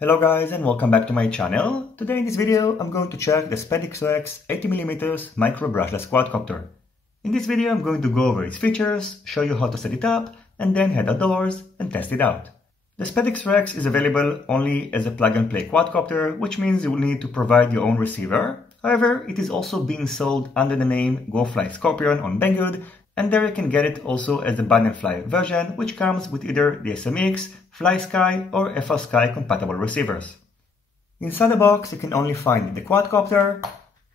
Hello guys and welcome back to my channel. Today in this video I'm going to check the Spedix 80mm micro brushless quadcopter. In this video I'm going to go over its features, show you how to set it up, and then head outdoors and test it out. The Spedix Rex is available only as a plug-and-play quadcopter, which means you will need to provide your own receiver. However, it is also being sold under the name Gofly Scorpion on Banggood, and there you can get it also as a band and fly version, which comes with either the SMX, FlySky or FRSky compatible receivers. Inside the box you can only find the quadcopter,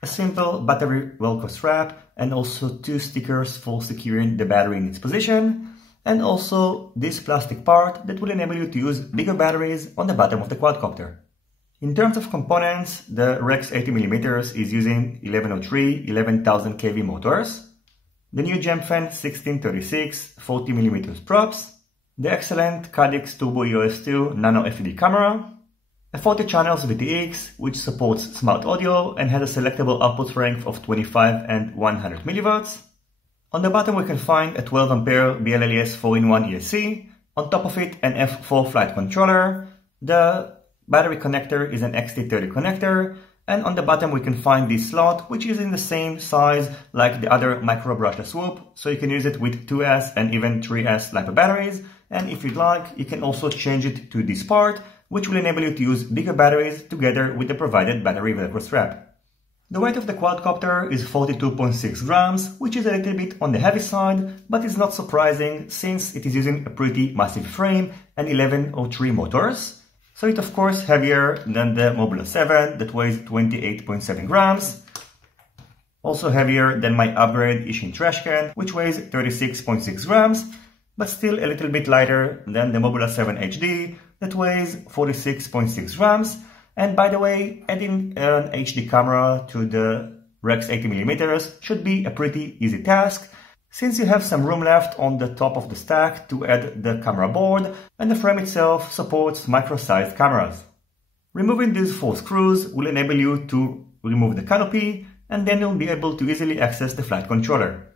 a simple battery Velcro strap, and also two stickers for securing the battery in its position, and also this plastic part that will enable you to use bigger batteries on the bottom of the quadcopter. In terms of components, the Rex 80mm is using 1103 11,000 kV motors, the new Gemfan 1636 40mm props, the excellent Caddx Turbo EOS 2 Nano FPV camera, a 40 channels VTX which supports SmartAudio and has a selectable output strength of 25 and 100 mW. On the bottom we can find a 12A BLLES 4-in-1 ESC, on top of it an F4 flight controller, the battery connector is an XT30 connector, and on the bottom we can find this slot which is in the same size like the other micro brushless swoop, so you can use it with 2S and even 3S LiPo batteries, and if you'd like you can also change it to this part which will enable you to use bigger batteries together with the provided battery Velcro strap. The weight of the quadcopter is 42.6 grams, which is a little bit on the heavy side, but is not surprising since it is using a pretty massive frame and 1103 motors. So it's of course heavier than the Mobula 7 that weighs 28.7 grams. Also heavier than my upgrade Ishin trash can, which weighs 36.6 grams, but still a little bit lighter than the Mobula 7 HD that weighs 46.6 grams. And by the way, adding an HD camera to the Rex 80mm should be a pretty easy task, since you have some room left on the top of the stack to add the camera board, and the frame itself supports micro-sized cameras. Removing these 4 screws will enable you to remove the canopy, and then you'll be able to easily access the flight controller.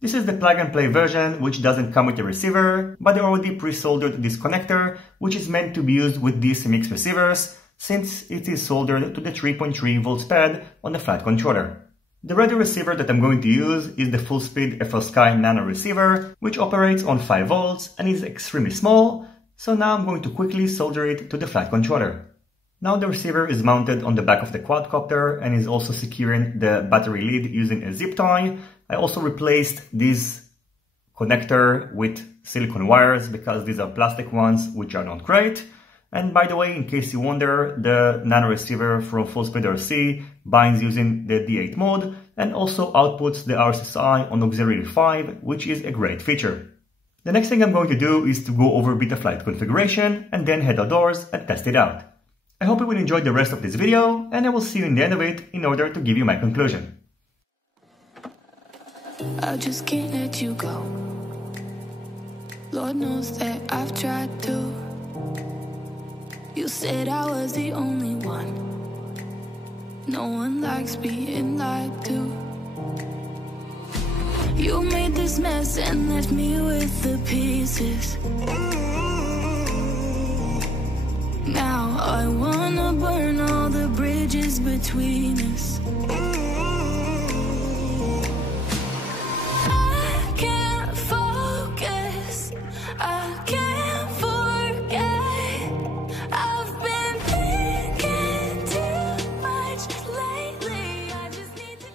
This is the plug-and-play version, which doesn't come with a receiver, but they already pre-soldered this connector, which is meant to be used with the SMX receivers, since it is soldered to the 3.3 volts pad on the flight controller. The radio receiver that I'm going to use is the full-speed FRSky Nano receiver, which operates on 5 volts and is extremely small, so now I'm going to quickly solder it to the flight controller. Now the receiver is mounted on the back of the quadcopter and is also securing the battery lead using a zip tie. I also replaced this connector with silicone wires because these are plastic ones which are not great. And by the way, in case you wonder, the nano receiver from Fullspeed RC binds using the D8 mode and also outputs the RSSI on auxiliary 5, which is a great feature. The next thing I'm going to do is to go over Betaflight configuration and then head outdoors and test it out. I hope you will enjoy the rest of this video, and I will see you in the end of it in order to give you my conclusion. I just can't let you go. Lord knows that I've tried to. You said I was the only one. No one likes being lied to. You made this mess and left me with the pieces. Now I wanna burn all the bridges between us. I can't focus, I can't forget. I've been thinking too much lately. I just need to...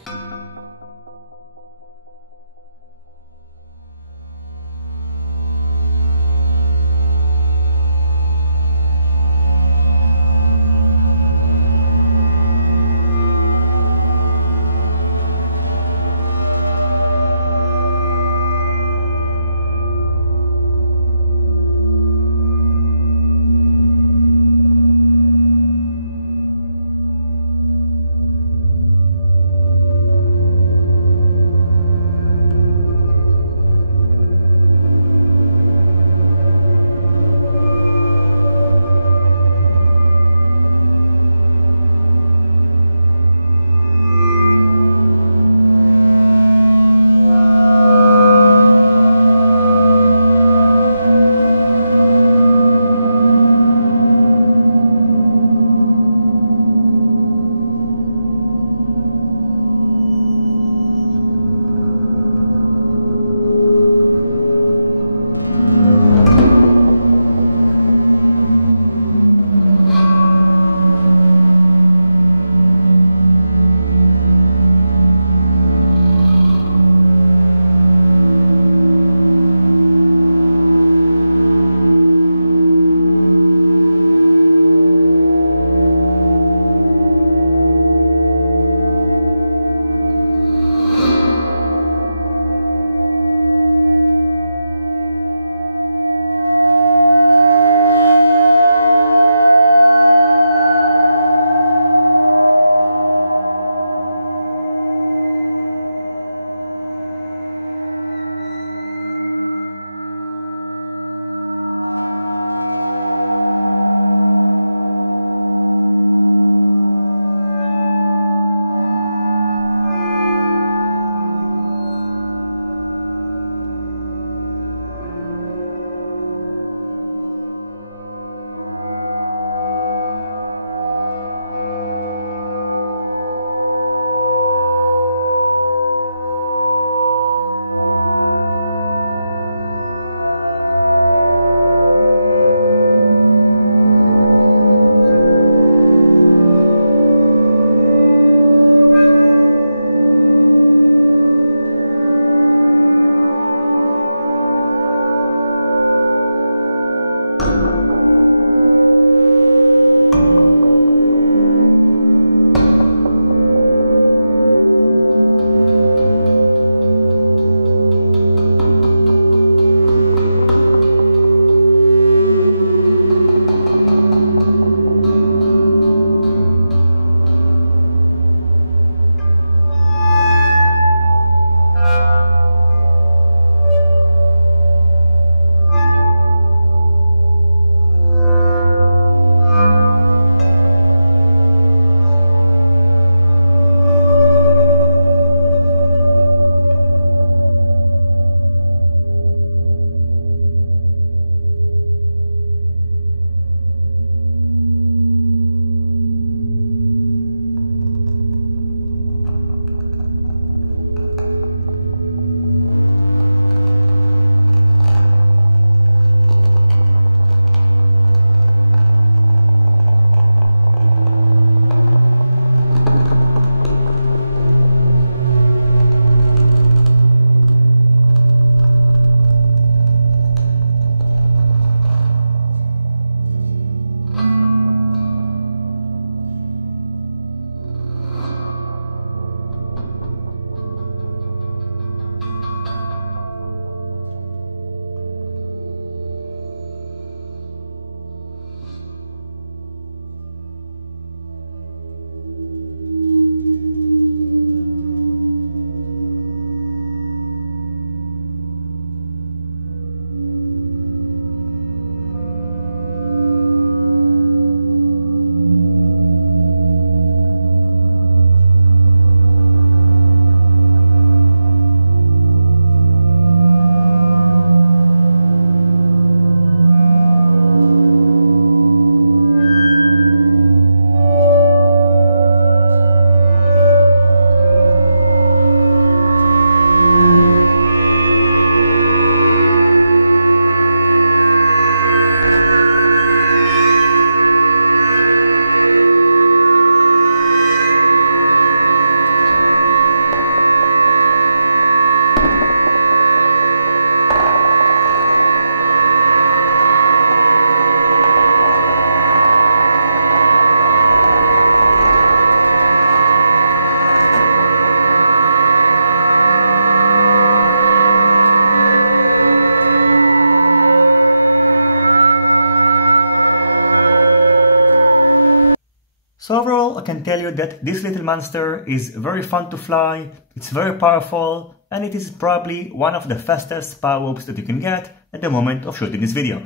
So overall, I can tell you that this little monster is very fun to fly, it's very powerful, and it is probably one of the fastest power whoops that you can get at the moment of shooting this video.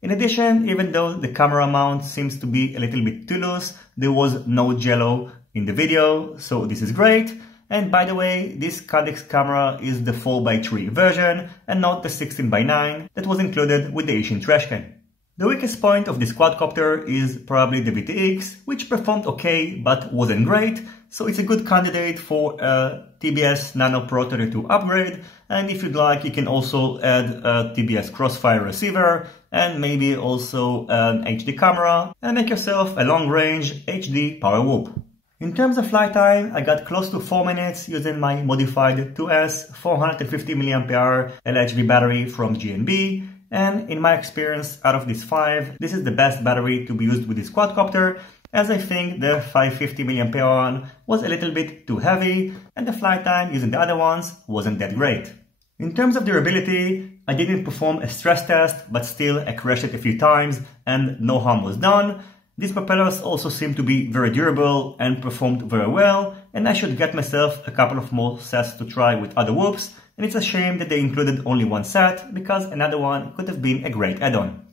In addition, even though the camera mount seems to be a little bit too loose, there was no jello in the video, so this is great. And by the way, this Caddx camera is the 4x3 version and not the 16x9 that was included with the Asian trash can. The weakest point of this quadcopter is probably the VTX, which performed okay but wasn't great, so it's a good candidate for a TBS Nano Pro 32 upgrade, and if you'd like you can also add a TBS Crossfire receiver and maybe also an HD camera and make yourself a long-range HD power whoop. In terms of flight time, I got close to 4 minutes using my modified 2S 450 mAh LHV battery from GNB. And in my experience, out of these 5, this is the best battery to be used with this quadcopter, as I think the 550 mAh one was a little bit too heavy and the flight time using the other ones wasn't that great. In terms of durability, I didn't perform a stress test, but still I crashed it a few times and no harm was done. These propellers also seem to be very durable and performed very well, and I should get myself a couple of more sets to try with other whoops. And it's a shame that they included only one set, because another one could have been a great add-on.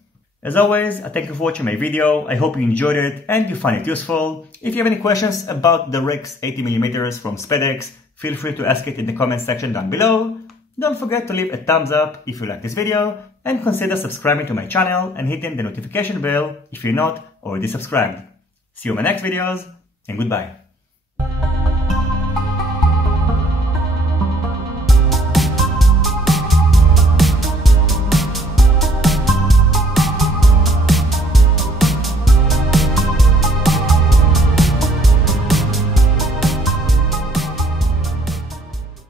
As always, I thank you for watching my video, I hope you enjoyed it and you find it useful. If you have any questions about the Rex 80mm from Spedix, feel free to ask it in the comment section down below. Don't forget to leave a thumbs up if you like this video, and consider subscribing to my channel and hitting the notification bell if you're not already subscribed. See you in my next videos, and goodbye.